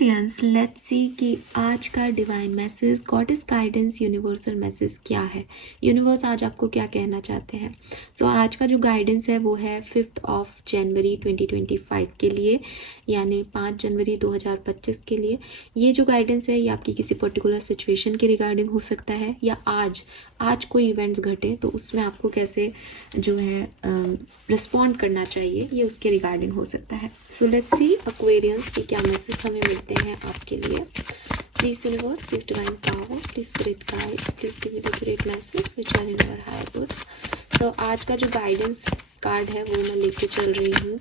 Aquarians, let's see कि आज का divine message, goddess guidance, universal message क्या है। यूनिवर्स आज आपको क्या कहना चाहते हैं। सो आज का जो गाइडेंस है वो है 5 जनवरी 2025 के लिए, यानी 5 जनवरी 2025 के लिए। ये जो गाइडेंस है ये आपकी किसी पर्टिकुलर सिचुएशन के रिगार्डिंग हो सकता है, या आज कोई इवेंट्स घटे तो उसमें आपको कैसे जो है रिस्पॉन्ड करना चाहिए, ये उसके रिगार्डिंग हो सकता है। सो लेट्स सी एक्वेरियंस की क्या मैसेज हमें मिलते हैं आपके लिए। Please universe, please divine power, please spirit guides, please give me the great message which are in our higher goods. So आज का जो गाइडेंस कार्ड है वो मैं लेके चल रही हूँ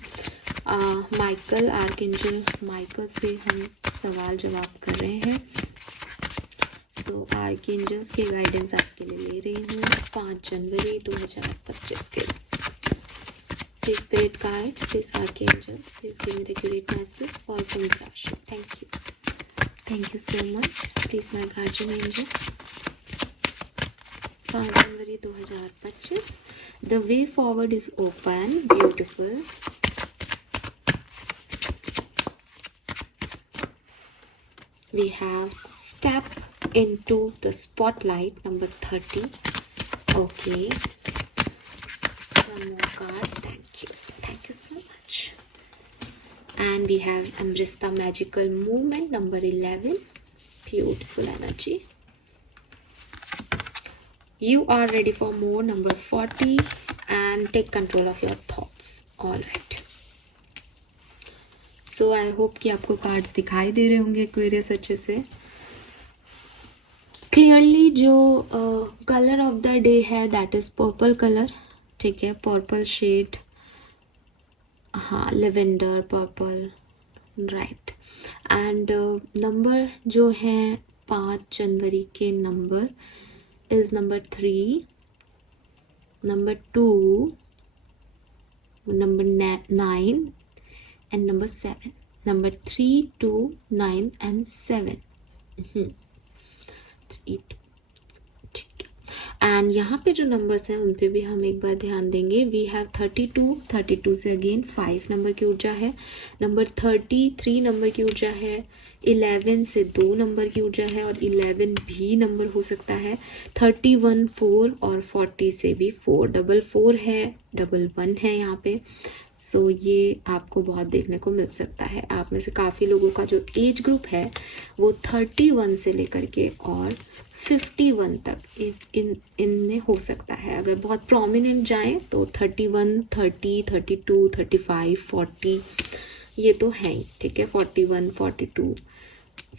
माइकल, आर्कएंजल माइकल से हम सवाल जवाब कर रहे हैं। सो आर्कएंजल्स के गाइडेंस आपके लिए ले रही हूँ 5 जनवरी 2025 के। Please spirit guide, please archangels, please give me the great message for Rashi. Thank you. Thank you so much. Please my guardian angel. 5 January 2025. The way forward is open. Beautiful. We have step into the spotlight, number 30. Okay. Some more cards. Thank you so much. And we have embrace the magical movement, number 11. Beautiful energy. You are ready for more, number 40. And take control of your thoughts. All right. So I hope कि आपको cards दिखाई दे रहे होंगे Aquarius अच्छे से। Clearly जो colour of the day है that is purple colour. ठीक है, पर्पल शेड, हाँ, lavender purple, right. And number जो है 5 जनवरी के number is number 3, number 2, number 9 and number 7। Number 3, 2, 9 and 7। 3, 2। And यहाँ पे जो नंबर्स हैं उन पे भी हम एक बार ध्यान देंगे। वी हैव 32 से अगेन 5 नंबर की ऊर्जा है। नंबर 33 नंबर की ऊर्जा है। 11 से 2 नंबर की ऊर्जा है और 11 भी नंबर हो सकता है। 31 4 और 40 से भी 4, 4 है, 1 है यहाँ पे। सो ये आपको बहुत देखने को मिल सकता है। आप में से काफ़ी लोगों का जो एज ग्रुप है वो 31 से लेकर के और 51 तक इनमें हो सकता है। अगर बहुत प्रोमिनेंट जाएं तो 31, 30, 32, 35, 40 ये तो है ही। ठीक है, 41, 42,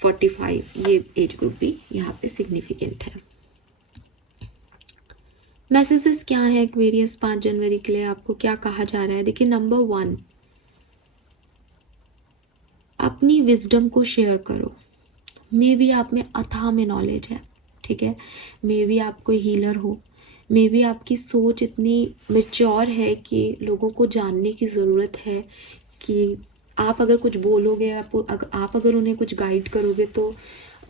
45 ये एज ग्रुप भी यहाँ पे सिग्निफिकेंट है। मैसेजेस क्या है एक्वेरियस 5 जनवरी के लिए, आपको क्या कहा जा रहा है। देखिए, नंबर 1, अपनी विजडम को शेयर करो। मे बी आप में अथाह में नॉलेज है, ठीक है, मे बी आप कोई हीलर हो, मे बी आपकी सोच इतनी मेच्योर है कि लोगों को जानने की ज़रूरत है कि आप अगर कुछ बोलोगे, आप अगर उन्हें कुछ गाइड करोगे तो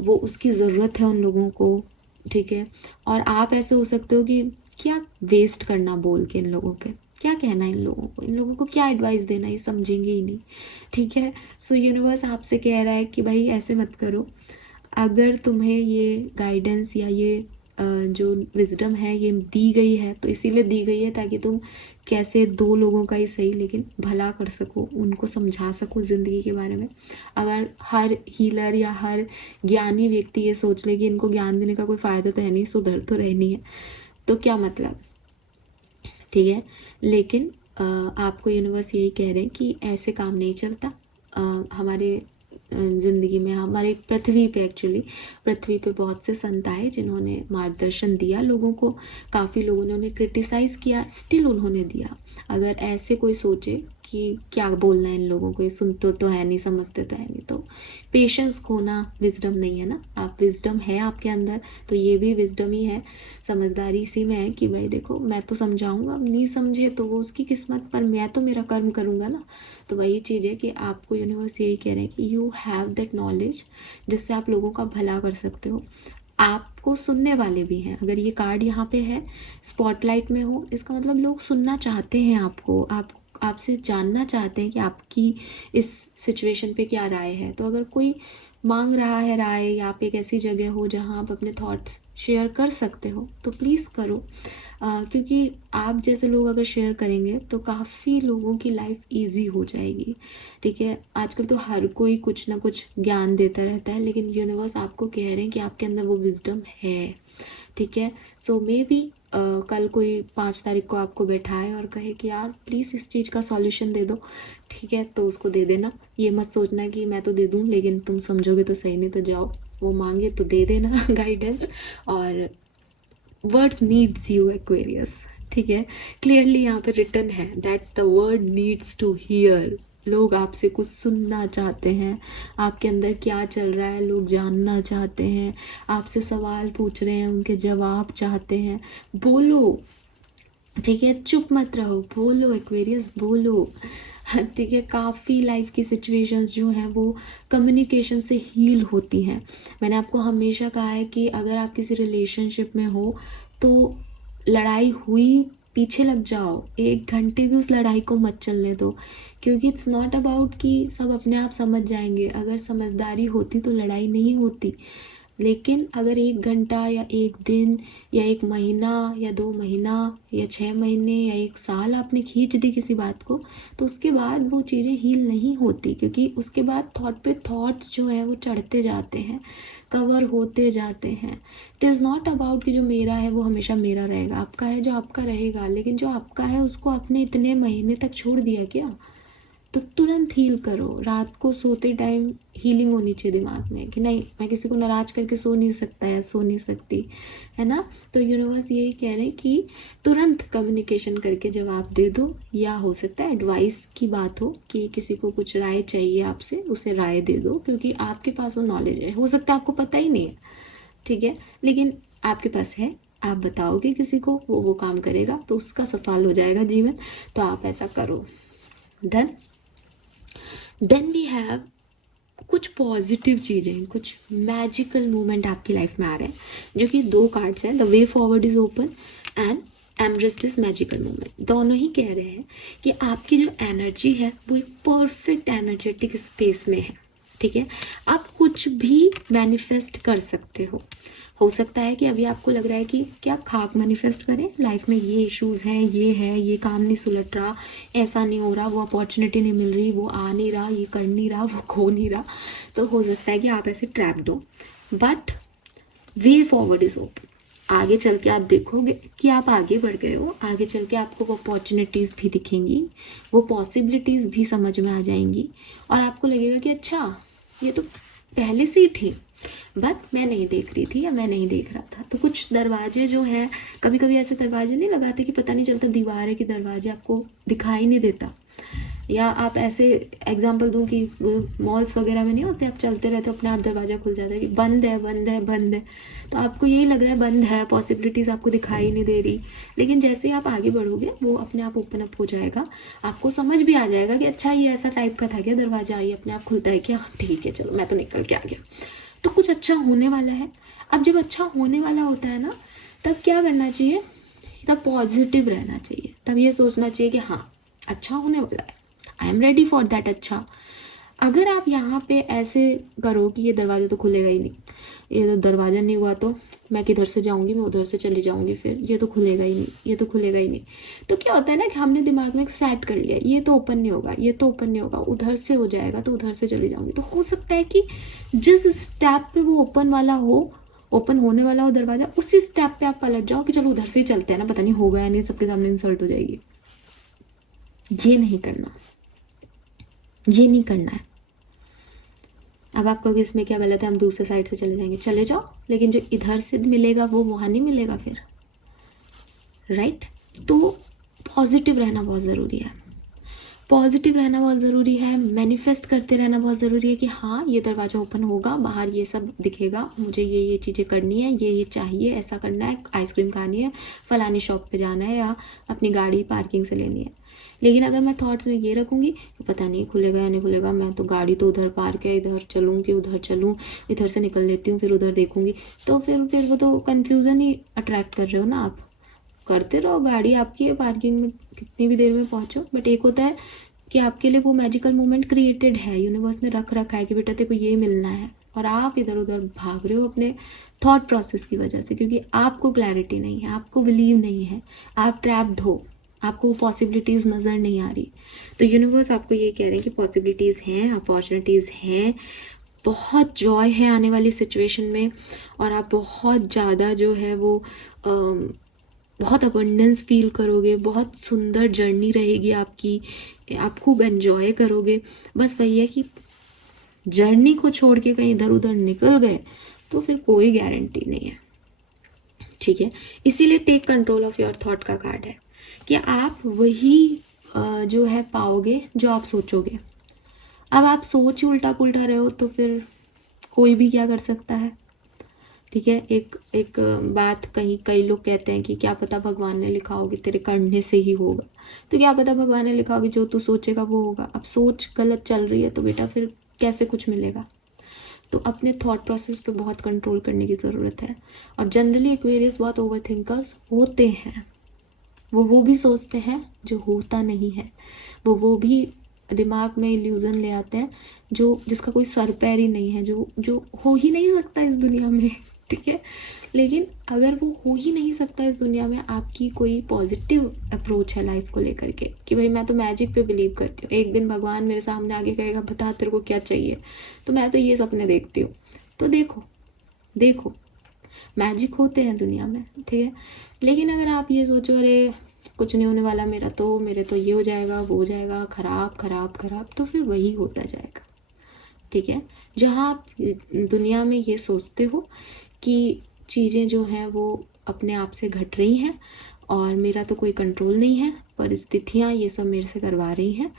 वो उसकी ज़रूरत है उन लोगों को। ठीक है, और आप ऐसे हो सकते हो कि क्या वेस्ट करना बोल के, इन लोगों पे क्या कहना, इन लोगों को क्या एडवाइस देना, ये समझेंगे ही नहीं। ठीक है, सो यूनिवर्स आपसे कह रहा है कि भाई ऐसे मत करो। अगर तुम्हें ये गाइडेंस या ये जो विजडम है ये दी गई है तो इसीलिए दी गई है ताकि तुम कैसे 2 लोगों का ही सही लेकिन भला कर सको, उनको समझा सको ज़िंदगी के बारे में। अगर हर हीलर या हर ज्ञानी व्यक्ति ये सोच ले कि इनको ज्ञान देने का कोई फ़ायदा तो है नहीं, सुधर तो रहनी है, तो क्या मतलब। ठीक है, लेकिन आपको यूनिवर्स यही कह रहे हैं कि ऐसे काम नहीं चलता। हमारे ज़िंदगी में, हमारे पृथ्वी पे, एक्चुअली पृथ्वी पे बहुत से संत आए जिन्होंने मार्गदर्शन दिया लोगों को। काफ़ी लोगों ने उन्हें क्रिटिसाइज़ किया, स्टिल उन्होंने दिया। अगर ऐसे कोई सोचे कि क्या बोलना है इन लोगों को, ये सुनते तो है नहीं, समझते तो है नहीं, तो पेशेंस खोना विजडम नहीं है ना। आप विजडम है आपके अंदर तो ये भी विजडम ही है, समझदारी इसी में है कि भाई देखो मैं तो समझाऊंगा, नहीं समझे तो वो उसकी किस्मत, पर मैं तो मेरा कर्म करूंगा ना। तो वही चीज़ है कि आपको यूनिवर्स यही कह रहे हैं कि यू हैव दैट नॉलेज जिससे आप लोगों का भला कर सकते हो। आपको सुनने वाले भी हैं। अगर ये कार्ड यहाँ पे है स्पॉटलाइट में हो, इसका मतलब लोग सुनना चाहते हैं आपको, आप आपसे जानना चाहते हैं कि आपकी इस सिचुएशन पे क्या राय है। तो अगर कोई मांग रहा है राय, या आप एक ऐसी जगह हो जहाँ आप अपने थॉट्स शेयर कर सकते हो, तो प्लीज़ करो। क्योंकि आप जैसे लोग अगर शेयर करेंगे तो काफ़ी लोगों की लाइफ इजी हो जाएगी। ठीक है, आजकल तो हर कोई कुछ ना कुछ ज्ञान देता रहता है, लेकिन यूनिवर्स आपको कह रहे हैं कि आपके अंदर वो विजडम है। ठीक है, सो मे बी कल कोई 5 तारीख को आपको बैठाए और कहे कि यार प्लीज़ इस चीज़ का सॉल्यूशन दे दो। ठीक है, तो उसको दे देना। ये मत सोचना कि मैं तो दे दूँ लेकिन तुम समझोगे तो सही, नहीं तो जाओ, वो मांगे तो दे देना गाइडेंस। और वर्ड्स नीड्स यू एक्वेरियस। ठीक है, क्लियरली यहाँ पे रिटन है that the word needs to hear. लोग आपसे कुछ सुनना चाहते हैं, आपके अंदर क्या चल रहा है लोग जानना चाहते हैं, आपसे सवाल पूछ रहे हैं, उनके जवाब चाहते हैं। बोलो, ठीक है, चुप मत रहो, बोलो एक्वेरियस, बोलो। ठीक है, काफ़ी लाइफ की सिचुएशंस जो हैं वो कम्युनिकेशन से हील होती हैं। मैंने आपको हमेशा कहा है कि अगर आप किसी रिलेशनशिप में हो तो लड़ाई हुई, पीछे लग जाओ, 1 घंटे भी उस लड़ाई को मत चलने दो। क्योंकि इट्स नॉट अबाउट कि सब अपने आप समझ जाएंगे। अगर समझदारी होती तो लड़ाई नहीं होती। लेकिन अगर 1 घंटा या 1 दिन या 1 महीना या 2 महीना या 6 महीने या 1 साल आपने खींच दी किसी बात को, तो उसके बाद वो चीज़ें हील नहीं होती। क्योंकि उसके बाद थॉट पे थॉट्स जो हैं वो चढ़ते जाते हैं, कवर होते जाते हैं। इट इज़ नॉट अबाउट कि जो मेरा है वो हमेशा मेरा रहेगा, आपका है जो आपका रहेगा। लेकिन जो आपका है उसको आपने इतने महीने तक छोड़ दिया क्या? तो तुरंत हील करो। रात को सोते टाइम हीलिंग होनी चाहिए दिमाग में कि नहीं, मैं किसी को नाराज करके सो नहीं सकता या सो नहीं सकती, है ना। तो यूनिवर्स यही कह रहे हैं कि तुरंत कम्युनिकेशन करके जवाब दे दो। या हो सकता है एडवाइस की बात हो कि किसी को कुछ राय चाहिए आपसे, उसे राय दे दो, क्योंकि आपके पास वो नॉलेज है। हो सकता है आपको पता ही नहीं है, ठीक है, लेकिन आपके पास है। आप बताओगे किसी को, वो काम करेगा, तो उसका सफल हो जाएगा जीवन। तो आप ऐसा करो। डन। देन वी हैव कुछ पॉजिटिव चीज़ें, कुछ मैजिकल मूवमेंट आपकी लाइफ में आ रहे हैं, जो कि 2 कार्ड्स हैं, the way forward is open and embrace this magical movement. दोनों ही कह रहे हैं कि आपकी जो एनर्जी है वो एक परफेक्ट एनर्जेटिक स्पेस में है। ठीक है, आप कुछ भी मैनिफेस्ट कर सकते हो सकता है कि अभी आपको लग रहा है कि क्या खाक मैनिफेस्ट करें, लाइफ में ये इश्यूज हैं, ये है, ये काम नहीं सुलट रहा, ऐसा नहीं हो रहा, वो अपॉर्चुनिटी नहीं मिल रही, वो आ नहीं रहा, ये कर नहीं रहा, वो खो नहीं रहा। तो हो सकता है कि आप ऐसे ट्रैप्ड हो, but way forward is open. आगे चल के आप देखोगे कि आप आगे बढ़ गए हो, आगे चल के आपको वो अपॉर्चुनिटीज़ भी दिखेंगी, वो पॉसिबिलिटीज़ भी समझ में आ जाएंगी, और आपको लगेगा कि अच्छा ये तो पहले से ही थी, बट मैं नहीं देख रही थी या मैं नहीं देख रहा था। तो कुछ दरवाजे जो हैं, कभी कभी ऐसे दरवाजे नहीं लगाते कि पता नहीं चलता दीवार है कि दरवाजे, आपको दिखाई नहीं देता। या आप ऐसे एग्जांपल दूं कि मॉल्स वगैरह में नहीं होते, आप चलते रहते हो अपने आप दरवाजा खुल जाता है कि बंद है बंद है बंद है, तो आपको यही लग रहा है बंद है, पॉसिबिलिटीज़ आपको दिखाई नहीं दे रही। लेकिन जैसे ही आप आगे बढ़ोगे वो अपने आप ओपन अप हो जाएगा, आपको समझ भी आ जाएगा कि अच्छा ये ऐसा टाइप का था क्या दरवाजा, ये अपने आप खुलता है क्या, ठीक है चलो मैं तो निकल के आ गया। तो कुछ अच्छा होने वाला है। अब जब अच्छा होने वाला होता है ना, तब क्या करना चाहिए, तब पॉजिटिव रहना चाहिए, तब ये सोचना चाहिए कि हाँ अच्छा होने वाला है, I am ready for that. अच्छा, अगर आप यहाँ पे ऐसे करो कि ये दरवाजा तो खुलेगा ही नहीं, ये तो दरवाजा नहीं हुआ तो मैं किधर से जाऊँगी, मैं उधर से चली जाऊँगी, फिर ये तो खुलेगा ही नहीं, ये तो खुलेगा ही नहीं। तो क्या होता है ना कि हमने दिमाग में एक सेट कर लिया, ये तो ओपन नहीं होगा, ये तो ओपन नहीं होगा, उधर से हो जाएगा तो उधर से चली जाऊँगी। तो हो सकता है कि जिस स्टेप पे वो ओपन वाला हो, ओपन होने वाला हो दरवाजा, उसी स्टेप पे आप पलट जाओ कि चलो उधर से ही चलते हैं ना, पता नहीं होगा या नहीं, सबके सामने इंसल्ट हो जाएगी। ये नहीं करना, ये नहीं करना है। अब आप कहोगे इसमें क्या गलत है, हम दूसरे साइड से चले जाएंगे, चले जाओ, लेकिन जो इधर से मिलेगा वो वहाँ नहीं मिलेगा फिर, राइट। तो पॉजिटिव रहना बहुत ज़रूरी है, पॉजिटिव रहना बहुत ज़रूरी है, मैनिफेस्ट करते रहना बहुत ज़रूरी है कि हाँ ये दरवाज़ा ओपन होगा, बाहर ये सब दिखेगा, मुझे ये चीज़ें करनी है, ये चाहिए, ऐसा करना है, आइसक्रीम खानी है, फलानी शॉप पे जाना है, या अपनी गाड़ी पार्किंग से लेनी है। लेकिन अगर मैं थॉट्स में ये रखूँगी कि पता नहीं खुलेगा या नहीं खुलेगा, मैं तो गाड़ी तो उधर पार्क है, इधर चलूँ कि उधर चलूँ, इधर से निकल लेती हूँ फिर उधर देखूँगी, तो फिर वो तो कन्फ्यूज़न ही अट्रैक्ट कर रहे हो ना आप। करते रहो, गाड़ी आपकी है, पार्किंग में कितनी भी देर में पहुंचो। बट एक होता है कि आपके लिए वो मैजिकल मोमेंट क्रिएटेड है, यूनिवर्स ने रख रखा है कि बेटा तेरे को ये मिलना है, और आप इधर उधर भाग रहे हो अपने थॉट प्रोसेस की वजह से, क्योंकि आपको क्लैरिटी नहीं है, आपको बिलीव नहीं है, आप ट्रैप्ड हो, आपको पॉसिबिलिटीज़ नज़र नहीं आ रही। तो यूनिवर्स आपको ये कह रहे हैं कि पॉसिबिलिटीज़ हैं, अपॉर्चुनिटीज़ हैं, बहुत जॉय है आने वाली सिचुएशन में, और आप बहुत ज़्यादा जो है वो बहुत अबंडेंस फील करोगे, बहुत सुंदर जर्नी रहेगी आपकी, आप खूब एंजॉय करोगे। बस वही है कि जर्नी को छोड़ के कहीं इधर उधर निकल गए तो फिर कोई गारंटी नहीं है, ठीक है। इसीलिए take control of your thought का कार्ड है कि आप वही जो है पाओगे जो आप सोचोगे। अब आप सोच ही उल्टा पुल्टा रहे हो तो फिर कोई भी क्या कर सकता है, ठीक है। एक बात कहीं कई लोग कहते हैं कि क्या पता भगवान ने लिखा होगा तेरे करने से ही होगा, तो क्या पता भगवान ने लिखा होगा जो तू सोचेगा वो होगा। अब सोच गलत चल रही है तो बेटा फिर कैसे कुछ मिलेगा। तो अपने थॉट प्रोसेस पे बहुत कंट्रोल करने की ज़रूरत है। और जनरली एक्वेरियस बहुत ओवर थिंकर्स होते हैं, वो भी सोचते हैं जो होता नहीं है, वो भी दिमाग में इल्यूजन ले आते हैं जो जिसका कोई सर पैर ही नहीं है, जो हो ही नहीं सकता इस दुनिया में, ठीक है। लेकिन अगर वो हो ही नहीं सकता इस दुनिया में, आपकी कोई पॉजिटिव अप्रोच है लाइफ को लेकर के कि भाई मैं तो मैजिक पे बिलीव करती हूँ, एक दिन भगवान मेरे सामने आगे कहेगा बता तेरे को क्या चाहिए, तो मैं तो ये सपने देखती हूँ। तो देखो मैजिक होते हैं दुनिया में, ठीक है। लेकिन अगर आप ये सोचो अरे कुछ नहीं होने वाला, मेरे तो ये हो जाएगा वो हो जाएगा, खराब खराब खराब, तो फिर वही होता जाएगा, ठीक है। जहाँ आप दुनिया में ये सोचते हो कि चीज़ें जो हैं वो अपने आप से घट रही हैं और मेरा तो कोई कंट्रोल नहीं है, परिस्थितियाँ ये सब मेरे से करवा रही हैं,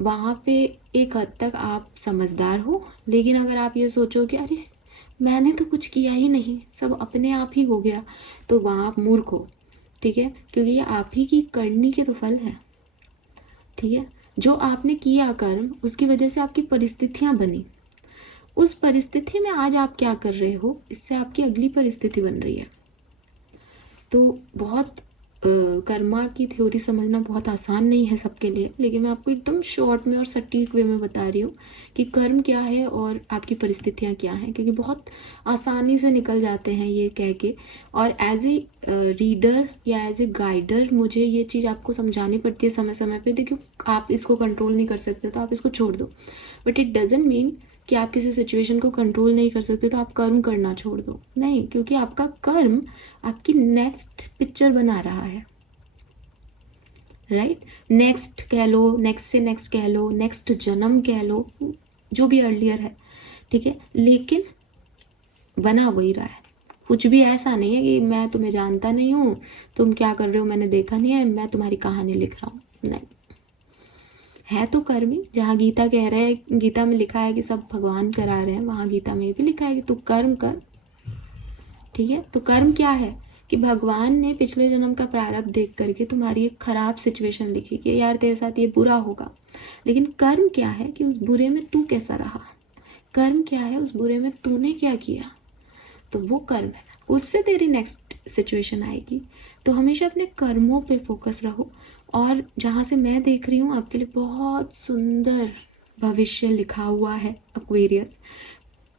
वहाँ पे एक हद तक आप समझदार हो। लेकिन अगर आप ये सोचो कि अरे मैंने तो कुछ किया ही नहीं, सब अपने आप ही हो गया, तो वहाँ आप मूर्ख हो, ठीक है। क्योंकि ये आप ही की करनी के तो फल हैं, ठीक है। जो आपने किया कर्म, उसकी वजह से आपकी परिस्थितियाँ बनी, उस परिस्थिति में आज आप क्या कर रहे हो, इससे आपकी अगली परिस्थिति बन रही है। तो बहुत कर्मा की थ्योरी समझना बहुत आसान नहीं है सबके लिए, लेकिन मैं आपको एकदम शॉर्ट में और सटीक वे में बता रही हूँ कि कर्म क्या है और आपकी परिस्थितियाँ क्या हैं, क्योंकि बहुत आसानी से निकल जाते हैं ये कह के। और एज ए रीडर या एज ए गाइडर मुझे ये चीज़ आपको समझानी पड़ती है समय समय पे। देखिए आप इसको कंट्रोल नहीं कर सकते तो आप इसको छोड़ दो, बट इट डजेंट मीन कि आप किसी सिचुएशन को कंट्रोल नहीं कर सकते तो आप कर्म करना छोड़ दो, नहीं, क्योंकि आपका कर्म आपकी नेक्स्ट पिक्चर बना रहा है, राइट। नेक्स्ट कह लो, नेक्स्ट से नेक्स्ट कह लो, नेक्स्ट जन्म कह लो, जो भी अर्लियर है, ठीक है। लेकिन बना वही रहा है, कुछ भी ऐसा नहीं है कि मैं तुम्हें जानता नहीं हूँ, तुम क्या कर रहे हो मैंने देखा नहीं है, मैं तुम्हारी कहानी लिख रहा हूँ, नहीं। है तो कर्मी, जहाँ गीता कह रहे हैं, गीता में लिखा है कि सब भगवान करा रहे हैं, वहाँ गीता में भी लिखा है कि तू कर्म कर, ठीक है। तो कर्म क्या है कि भगवान ने पिछले जन्म का प्रारब्ध देख करके तुम्हारी एक खराब सिचुएशन लिखी कि यार तेरे साथ ये बुरा होगा, लेकिन कर्म क्या है कि उस बुरे में तू कैसा रहा, कर्म क्या है उस बुरे में तूने क्या किया, तो वो कर्म है, उससे तेरी नेक्स्ट सिचुएशन आएगी। तो हमेशा अपने कर्मों पे फोकस रहो। और जहाँ से मैं देख रही हूँ आपके लिए बहुत सुंदर भविष्य लिखा हुआ है एक्वेरियस।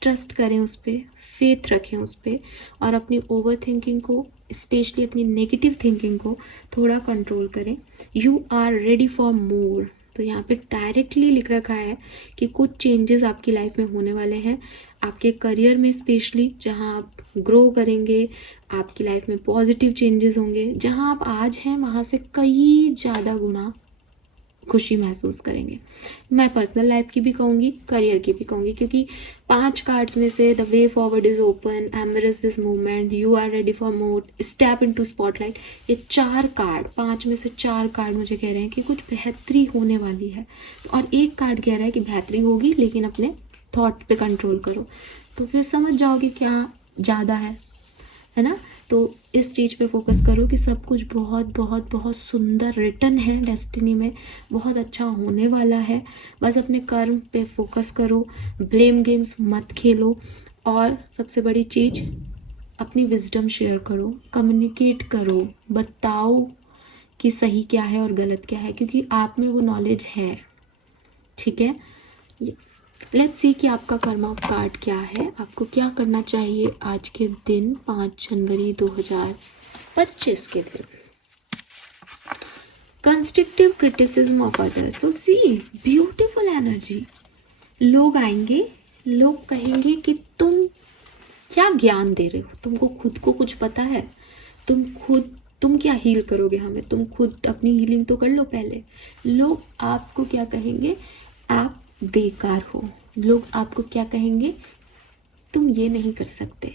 ट्रस्ट करें उस पर, फेथ रखें उस पर, और अपनी ओवर थिंकिंग को, स्पेशली अपनी नेगेटिव थिंकिंग को थोड़ा कंट्रोल करें। You are ready for more. तो यहाँ पे डायरेक्टली लिख रखा है कि कुछ चेंजेस आपकी लाइफ में होने वाले हैं, आपके करियर में स्पेशली, जहाँ आप ग्रो करेंगे, आपकी लाइफ में पॉजिटिव चेंजेस होंगे, जहाँ आप आज हैं वहाँ से कई ज़्यादा गुना खुशी महसूस करेंगे। मैं पर्सनल लाइफ की भी कहूँगी, करियर की भी कहूँगी, क्योंकि 5 कार्ड्स में से the way forward is open, embrace this movement, you are ready for more, step into spotlight, ये 4 कार्ड, 5 में से 4 कार्ड मुझे कह रहे हैं कि कुछ बेहतरी होने वाली है। और एक कार्ड कह रहा है कि बेहतरी होगी लेकिन अपने थॉट पे कंट्रोल करो। तो फिर समझ जाओगे क्या ज़्यादा है ना। तो इस चीज़ पे फोकस करो कि सब कुछ बहुत बहुत बहुत सुंदर रिटन है डेस्टिनी में, बहुत अच्छा होने वाला है। बस अपने कर्म पे फोकस करो, ब्लेम गेम्स मत खेलो। और सबसे बड़ी चीज़, अपनी विजडम शेयर करो, कम्युनिकेट करो, बताओ कि सही क्या है और गलत क्या है, क्योंकि आप में वो नॉलेज है, ठीक है। यस, लेट्स सी कि आपका कर्मा कार्ड क्या है, आपको क्या करना चाहिए आज के दिन 5 जनवरी 2025 के दिन। Constructive criticism of others, so see beautiful energy. लोग आएंगे, लोग कहेंगे कि तुम क्या ज्ञान दे रहे हो, तुमको खुद को कुछ पता है, तुम क्या हील करोगे हमें, तुम खुद अपनी हीलिंग तो कर लो पहले। लोग आपको क्या कहेंगे, आप बेकार हो। लोग आपको क्या कहेंगे, तुम ये नहीं कर सकते।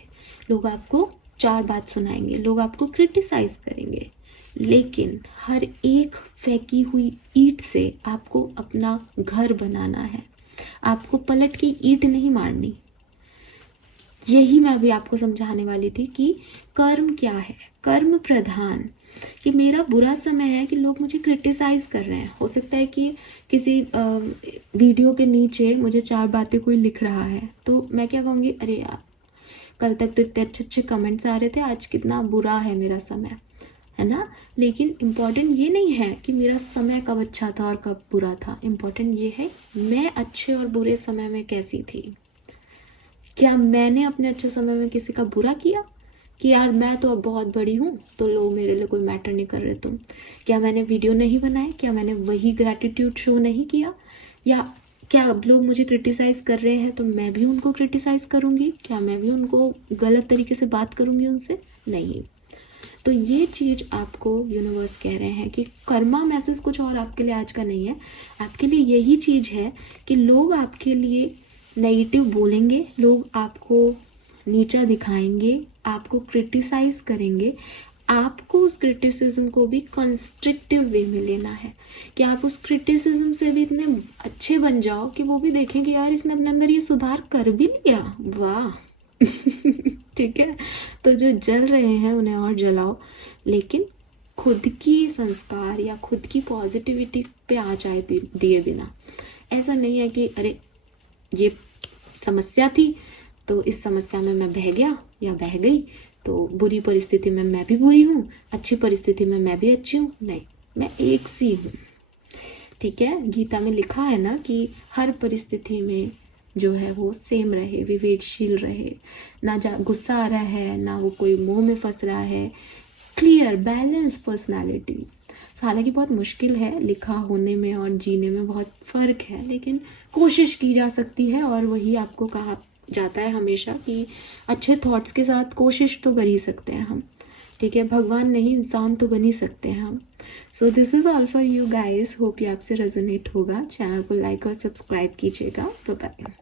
लोग आपको 4 बात सुनाएंगे, लोग आपको क्रिटिसाइज करेंगे, लेकिन हर एक फेंकी हुई ईंट से आपको अपना घर बनाना है। आपको पलट की ईंट नहीं मारनी। यही मैं अभी आपको समझाने वाली थी कि कर्म क्या है, कर्म प्रधान। कि मेरा बुरा समय है कि लोग मुझे क्रिटिसाइज कर रहे हैं। हो सकता है कि किसी वीडियो के नीचे मुझे 4 बातें कोई लिख रहा है, तो मैं क्या कहूँगी, अरे यार कल तक तो इतने अच्छे अच्छे कमेंट्स आ रहे थे, आज कितना बुरा है मेरा समय, है ना। लेकिन इम्पॉर्टेंट ये नहीं है कि मेरा समय कब अच्छा था और कब बुरा था। इम्पॉर्टेंट ये है मैं अच्छे और बुरे समय में कैसी थी। क्या मैंने अपने अच्छे समय में किसी का बुरा किया कि यार मैं तो अब बहुत बड़ी हूँ तो लोग मेरे लिए कोई मैटर नहीं कर रहे तुम। क्या मैंने वीडियो नहीं बनाए, क्या मैंने वही ग्रैटिट्यूड शो नहीं किया, या क्या अब लोग मुझे क्रिटिसाइज़ कर रहे हैं तो मैं भी उनको क्रिटिसाइज़ करूँगी, क्या मैं भी उनको गलत तरीके से बात करूँगी उनसे, नहीं। तो ये चीज़ आपको यूनिवर्स कह रहे हैं कि कर्मा मैसेज कुछ और आपके लिए आज का नहीं है। आपके लिए यही चीज़ है कि लोग आपके लिए नेगेटिव बोलेंगे, लोग आपको नीचा दिखाएंगे, आपको क्रिटिसाइज करेंगे। आपको उस क्रिटिसिज्म को भी कंस्ट्रक्टिव वे में लेना है कि आप उस क्रिटिसिज्म से भी इतने अच्छे बन जाओ कि वो भी देखें कि यार इसने अपने अंदर ये सुधार कर भी लिया, वाह। ठीक है, तो जो जल रहे हैं उन्हें और जलाओ, लेकिन खुद की संस्कार या खुद की पॉजिटिविटी पे आ जाए दिए बिना। ऐसा नहीं है कि अरे ये समस्या थी तो इस समस्या में मैं बह गया या बह गई, तो बुरी परिस्थिति में मैं भी बुरी हूँ, अच्छी परिस्थिति में मैं भी अच्छी हूँ, नहीं, मैं एक सी हूँ। ठीक है, गीता में लिखा है ना कि हर परिस्थिति में जो है वो सेम रहे, विवेकशील रहे, ना गुस्सा आ रहा है, ना वो कोई मोह में फंस रहा है, क्लियर बैलेंस पर्सनालिटी। हालांकि बहुत मुश्किल है, लिखा होने में और जीने में बहुत फ़र्क है, लेकिन कोशिश की जा सकती है। और वही आपको कहा जाता है हमेशा कि अच्छे थॉट्स के साथ कोशिश तो कर ही सकते हैं हम, ठीक है। भगवान नहीं, इंसान तो बन ही सकते हैं हम। So this is all for you guys, hope ये आपसे रेजोनेट होगा। चैनल को लाइक और सब्सक्राइब कीजिएगा। Bye bye.